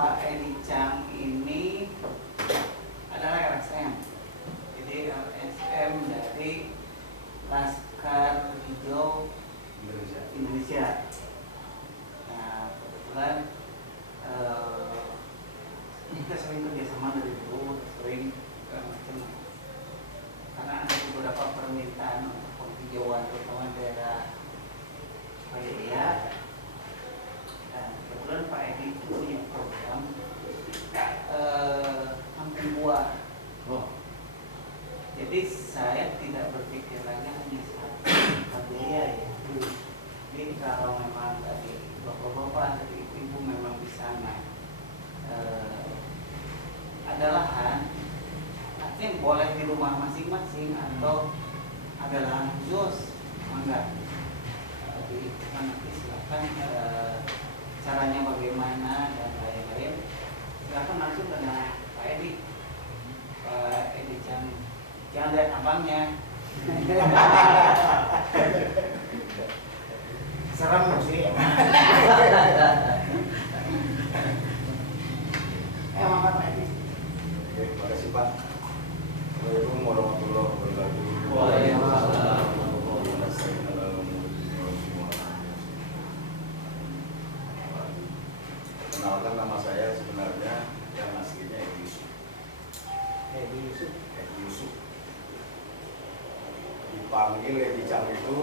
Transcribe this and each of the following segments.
Pak Edi Chang ini adalah LSM. Jadi LSM dari Laskar Hijau Indonesia. Nah, kebetulan kita sering kerjasama dari dulu, sering karena ada beberapa permintaan untuk penghijauan terutama daerah Jaya. Dan kebetulan Pak Edi punya program kampung buah. Jadi saya tidak berpikir lagi hanya satu Jaya ya. Jadi kalau memang dari bapak-bapak, dari ibu memang di sana ada lahan, artinya boleh di rumah masing-masing atau ada lahan khusus, mangga. Jadi nanti silakan caranya bagaimana dan lain-lain. Silakan langsung dengan Pak Edi. Pak Edi jangan lihat abangnya. Serem sih. Mangga Pak Edi. Terima kasih Pak. Assalamualaikum warahmatullahi wabarakatuh. Waalaikumsalam. Kenalkan, nama saya sebenarnya yang aslinya Edi Yusuf. Edi Yusuf. Edi Yusuf. Dipanggil Edi Chang itu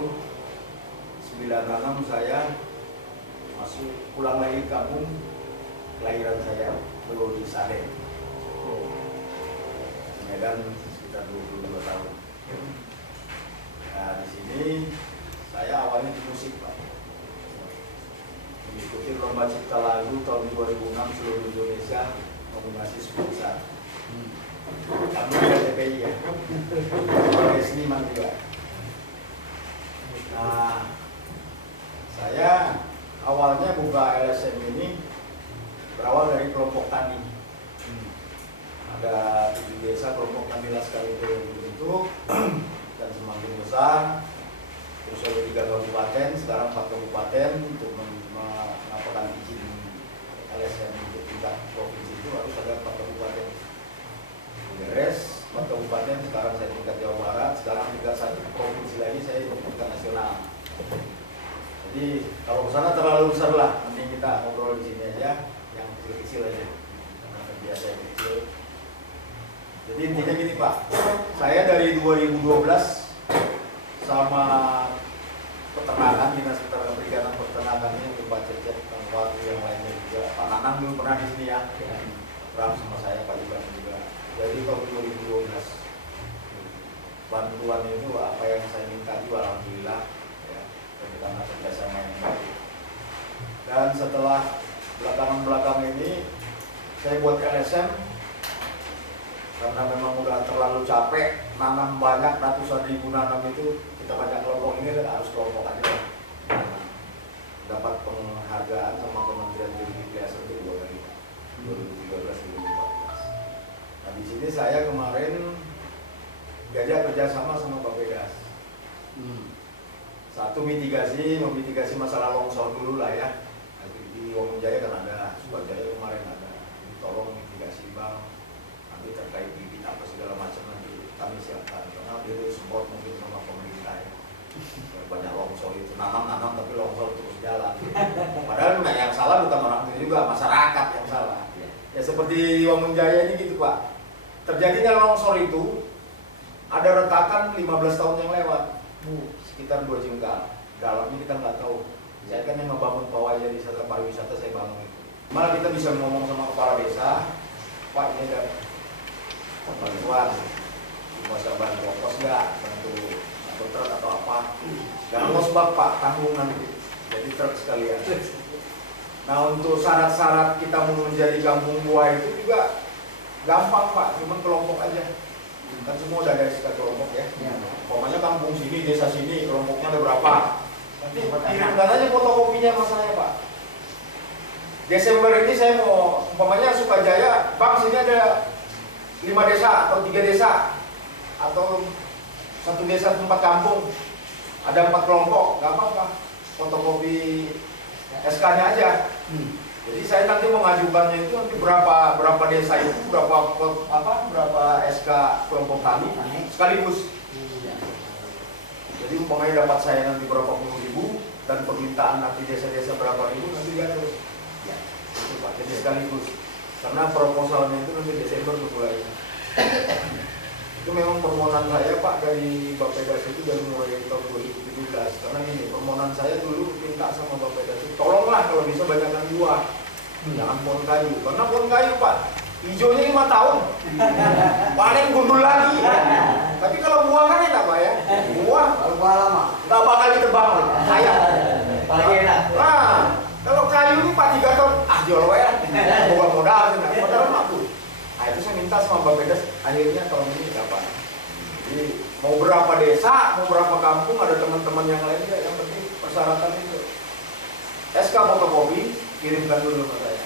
96 saya masuk pulang lagi ke kampung kelahiran saya dulu di Sade, Medan, sekitar 22 tahun. Nah, di sini saya awalnya di musik Pak, mengikuti lomba cipta lagu tahun 2006 seluruh Indonesia nominasi 10 besar. Kami dari TPI ya, sebagai seniman juga. Nah, saya awalnya buka LSM ini berawal dari kelompok tani. Ada 7 desa kelompok tani Laskar itu dibentuk dan semakin besar. Terus ada 3 kabupaten, sekarang 4 kabupaten. Untuk mendapatkan izin LSM untuk tingkat provinsi itu harus ada 4 kabupaten. Beres 4 kabupaten, sekarang saya tingkat Jawa Barat, sekarang tingkat 1 provinsi lagi saya tingkat nasional. Jadi kalau ke sana terlalu besar lah, nanti kita ngobrol di sini aja, yang kecil-kecil aja, karena biasa yang kecil. Jadi intinya gini Pak, saya dari 2012 sama peternakan, dinas perikanan peternakannya untuk Pak Cecep, Kang Watu, yang lainnya juga. Pak Nanang dulu pernah di sini ya, Ram sama saya, Pak Iban juga. Jadi tahun 2012 bantuan itu apa yang saya minta juga alhamdulillah ya, kita kerjasama yang baik. Dan setelah belakang ini saya buat LSM karena memang udah terlalu capek nanam banyak, ratusan ribu nanam itu, kita banyak kelompok ini kan harus kelompok aja. Dapat penghargaan sama Kementerian Perindustrian itu 2013-2014. Nah di sini saya kemarin diajak kerjasama sama Pak Begas. Satu memitigasi masalah longsor dulu lah ya. Di Wong Jaya kan ada, Surabaya kemarin ada. Tolong mitigasi Bang. Nanti terkait bibit apa segala macam nanti kami siapkan. Karena dia support mungkin sama pemerintah ya. Banyak longsor itu, nanam tapi longsor terus jalan. Padahal yang salah bukan orang itu juga, masyarakat yang salah. Ya seperti Wong Jaya ini gitu Pak. Terjadinya longsor itu ada retakan 15 tahun yang lewat, sekitar 2 jengkal. Dalamnya kita nggak tahu. Saya kan yang membangun pawai jadi wisata pariwisata, saya bangun itu. Malah kita bisa ngomong sama kepala desa, Pak ini ada bantuan, masa bantu ongkos nggak, bantu atau truk atau apa? Jangan ongkos Pak, tanggung nanti. Jadi truk sekalian. Nah untuk syarat-syarat kita mau menjadi kampung buah itu juga gampang Pak, cuma kelompok aja. Kan semua udah ada sekitar kelompok ya. Pokoknya kampung sini, desa sini, kelompoknya ada berapa. Nanti kirimkan aja fotokopinya sama saya Pak. Desember ini saya mau, umpamanya Sukajaya, Bang sini ada 5 desa atau 3 desa atau 1 desa 4 kampung, ada 4 kelompok, gak apa-apa. Fotokopi SK-nya aja. Jadi saya nanti mengajukannya itu nanti berapa desa itu, berapa SK kelompok tani sekaligus. Jadi umpamanya dapat saya nanti berapa puluh ribu dan permintaan nanti desa-desa berapa ribu nanti diatur. Ya, itu Pak. Jadi sekaligus. Karena proposalnya itu nanti Desember mulai. Itu memang permohonan saya Pak dari Bappedas itu dari mulai tahun 2017. Karena ini permohonan saya dulu minta sama Bappedas itu tolonglah kalau bisa banyakkan buah, jangan pohon kayu. Karena pohon kayu Pak, hijaunya 5 tahun, paling gundul lagi. Tapi kalau buah kan enak Pak ya, buah lama. nggak bakal ditebang, sayang. Paling enak. Nah, kalau kayu ini Pak 3 tahun, jual ya, bukan modal, padahal mampu. Nah itu saya minta sama Bappedas, akhirnya tahun ini dapat. Jadi mau berapa desa, mau berapa kampung, ada teman-teman yang lain juga, yang penting persyaratan itu. SK fotokopi, kirimkan dulu sama saya.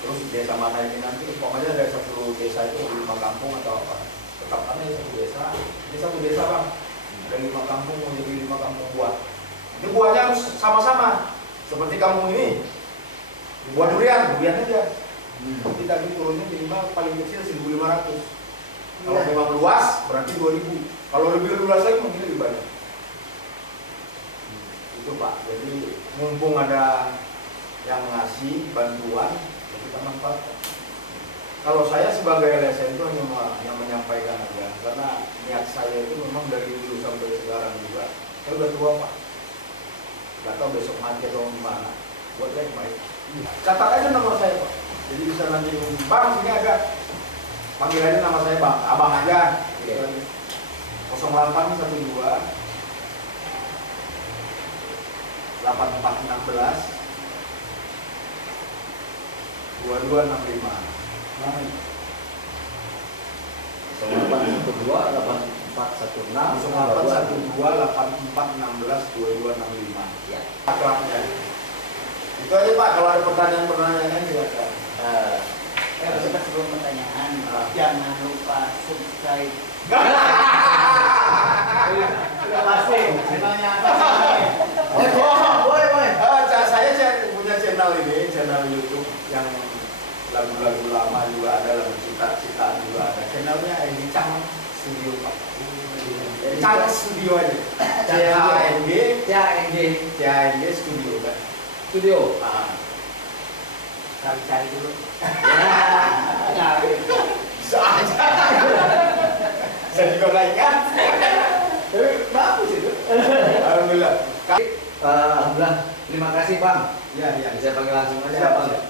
Terus desa mana ini nanti, pokoknya dari satu desa itu 5 kampung atau apa. Tetapkan aja satu desa, ini satu desa Bang. Ada 5 kampung, mau jadi 5 kampung buah. Ini buahnya harus sama-sama. Seperti kampung ini, buah durian aja. Tapi tadi turunnya minimal paling kecil 1.500. Kalau memang luas berarti 2.000. Kalau lebih luas lagi mungkin lebih banyak. Itu Pak. Jadi mumpung ada yang ngasih bantuan, ya kita manfaatkan. Kalau saya sebagai LSM itu hanya menyampaikan aja, karena niat saya itu memang dari dulu sampai sekarang juga. Saya udah tua Pak. Gak tahu besok mati atau gimana. Buat saya baik. Catat aja nomor saya Pak. Jadi bisa nanti Bang, sini ada panggilannya nama saya Bang, Abang aja. 0812 8416 2265. 0812 8416 0812 8416 2265. Ya. Akrabnya. Itu aja Pak, kalau ada pertanyaan silakan. Kita sebelum pertanyaan, jangan lupa subscribe. Terima kasih. Channelnya apa? Boleh. Saya punya channel ini, channel YouTube yang lagu-lagu lama juga ada, lagu cita-citaan juga ada. Channelnya ini Cang Studio Pak. Cang Studio aja. CANG Studio kan. Studio. Cari dulu. Bisa aja. Saya juga nggak ingat. Tapi bagus itu. Alhamdulillah. Alhamdulillah. Terima kasih Bang. Ya. Bisa panggil langsung aja Siap, Bang. siap.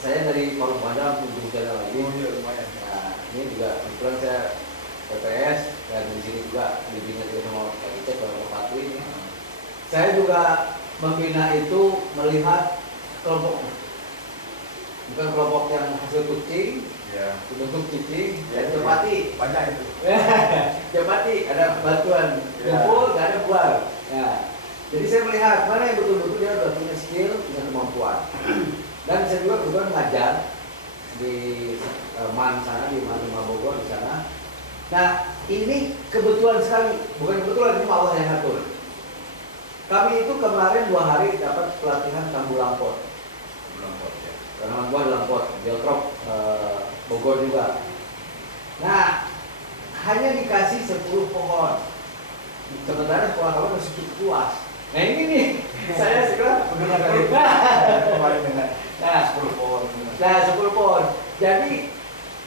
Saya dari Forum Padang kunjung channel lagi. Lumayan. Nah, ini juga kebetulan saya PPS dan di sini juga dibina juga sama Pak Icet sama Pak Fatwi ini. Saya juga membina itu melihat kelompok, bukan kelompok yang hasil kucing, Ya. bentuk cicing, Ya, dan cepati. Banyak itu. Cepati ada bantuan, Ya. kumpul nggak ada buang. Nah, jadi saya melihat mana yang betul-betul dia sudah punya skill, punya kemampuan. Dan saya juga kebetulan mengajar di Man sana, di Man Rumah Bogor di sana. Nah, ini kebetulan sekali, bukan kebetulan, ini Allah yang ngatur. Kami itu kemarin 2 hari dapat pelatihan tambu lampot. Tanaman buah lampot, Geltrop, Bogor juga. Nah, hanya dikasih 10 pohon. Sementara sekolah kami masih cukup luas. Nah ini nih, saya sekarang Benar kali. Kemarin dengan Nah, 10 pohon. Nah, 10 pohon. Jadi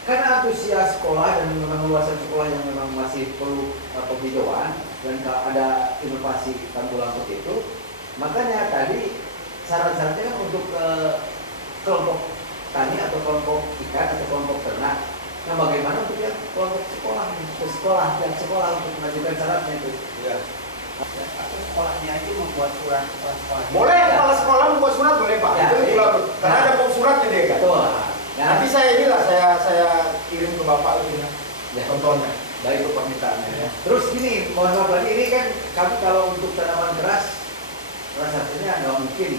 karena antusias sekolah dan memang luasan sekolah yang memang masih perlu penghijauan dan ada inovasi tambu lampot itu, makanya tadi saran-sarannya kan untuk kelompok tani atau kelompok ikan atau kelompok ternak. Nah, bagaimana untuk yang kelompok sekolah, yang sekolah untuk mengajukan syaratnya itu? Ya. Atau sekolahnya itu membuat surat sekolah. Boleh kepala sekolah membuat surat boleh Pak. Ya, Itu juga karena nah. ada form suratnya deh kan. Betul. Nah, Nanti saya kirim ke Bapak itu ya, contohnya. baik itu permintaannya ya. Terus gini, mohon maaf lagi, ini kan kami kalau untuk tanaman keras satunya nggak mungkin.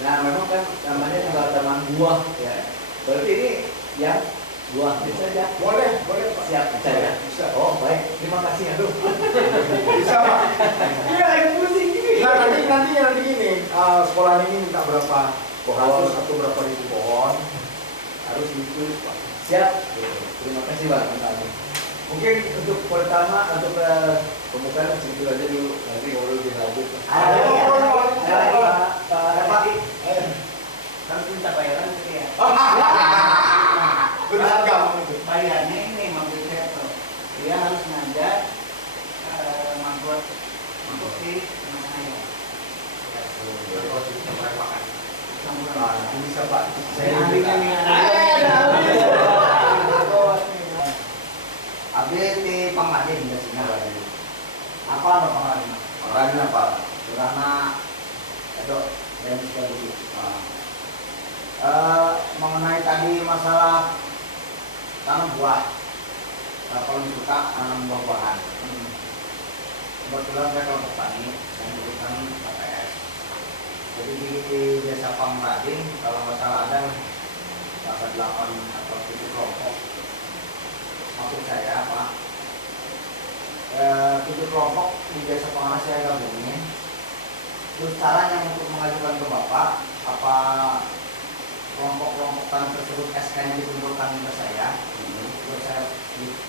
Nah, memang kan namanya juga tanaman buah ya. Berarti ini yang buah saja. Boleh Pak. Siap saya. Bisa. Oh, baik. Terima kasih. Aduh. Bisa Pak. Iya, lagi pusing gini. Nah, nanti gini, sekolah ini minta berapa pohon atau berapa ribu pohon harus itu Pak. Siap. Terima kasih Bang. Mungkin untuk pertama untuk pembukaan segitu aja dulu. Nanti kalau lebih lanjut. Ada lagi, Pak. Eh, Harus minta bayaran gitu ya. beragam itu. Bayarnya ini mobil saya tuh. Dia harus ngajak mangkut di rumah saya. Nah, itu bisa Pak. Saya Saya ambil minta. ini. Abi di Pangladin di sini. Apa lo Pangladin? Pengalaman apa? Karena itu dan sekali. Mengenai tadi masalah tanam buah, kalau suka tanam buah-buahan. Kebetulan saya kelompok tani dan berikan KPS. Jadi di desa Pangladin kalau nggak salah ada 8 atau 7 kelompok. Maksud saya Pak, 7 kelompok di desa Pangalas saya gabungin. Terus caranya untuk mengajukan ke Bapak, apa kelompok-kelompok tanah tersebut SK-nya dikumpulkan ke saya, terus saya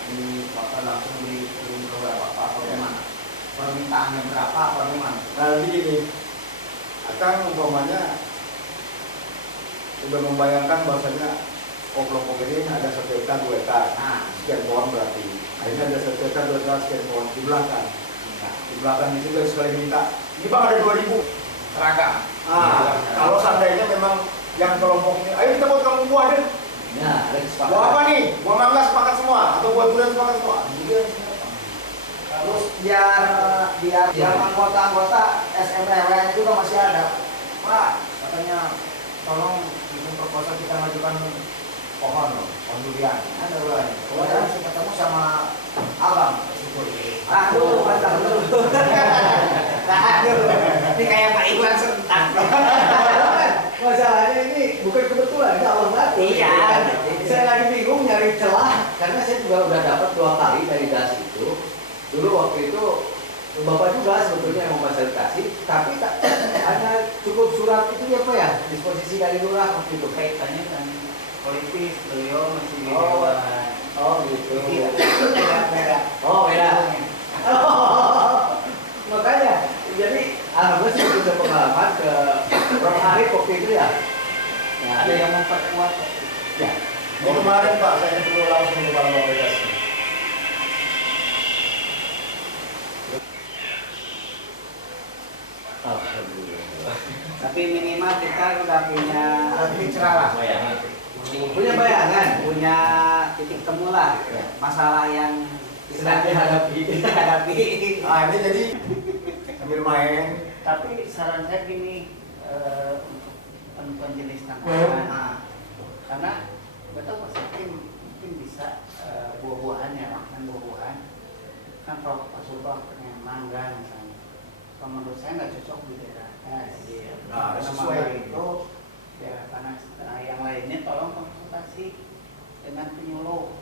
di Bapak langsung dikirim ke Bapak, bagaimana? Permintaannya berapa, bagaimana? Nah, nanti gini, akan umpamanya sudah membayangkan bahwasanya kelompok ini ada 1 hektar 2 hektar, Nah, sekian pohon berarti. Akhirnya ada 1 hektar 2 hektar sekian pohon di belakang. Nah, di belakang itu dari sekali minta, ini Bang ada 2000. seragam. Kalau seandainya memang yang kelompok ini, ayo kita buat kampung buah deh. Nah, ada kesepakatan. Buah apa nih? Buah mangga sepakat semua atau buah durian sepakat semua? Terus biar anggota-anggota SMRW juga masih ada. Pak, katanya tolong bikin proposal kita ngajukan pohon loh, pohon durian. Ada ulangnya. Kemudian saya ketemu sama Abang. Aduh, mantap dulu. Aduh, ini kayak Pak Iwan serentak. Masalahnya ini bukan kebetulan, ini Allah ngatur. Iya. Saya lagi bingung nyari celah karena saya juga udah dapat 2 kali dari das itu. Dulu waktu itu Bapak juga sebetulnya yang memfasilitasi, tapi hanya cukup surat itu ya Pak ya, disposisi dari lurah waktu itu. Kaitannya kan politis, beliau masih di Oh. Dewan. Oh gitu. Iya, beda. Oh beda. Makanya, jadi alhamdulillah sih sudah pengalaman ke Prof. Arif waktu itu ya. Ya, Ada yang memperkuat. ya. Ini kemarin Pak, saya perlu langsung ke Kepala Bappedas. Alhamdulillah. Tapi minimal kita udah punya Lebih cerah lah. Punya bayangan. punya titik temu lah masalah yang Sedang dihadapi. dihadapi. Nah, ini jadi sambil main. Tapi saran saya gini untuk penentuan jenis tanaman. Nah, Karena betul Pak Sakim mungkin bisa buah-buahan ya, makan buah-buahan. Kan kalau Pak Surba yang mangga misalnya. Kalau menurut saya nggak cocok di daerah. Nah, Karena sesuai. mangga itu ya karena yang lainnya tolong konsultasi dengan penyuluh.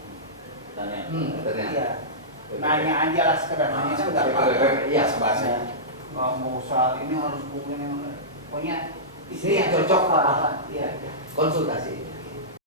Ternyata. Iya. Nanya aja lah sekedar nanya kan nggak apa-apa. Iya, sebahasa. Nggak mau usah ini harus bukan yang pokoknya Ini yang cocok lah. apa? Iya. Konsultasi.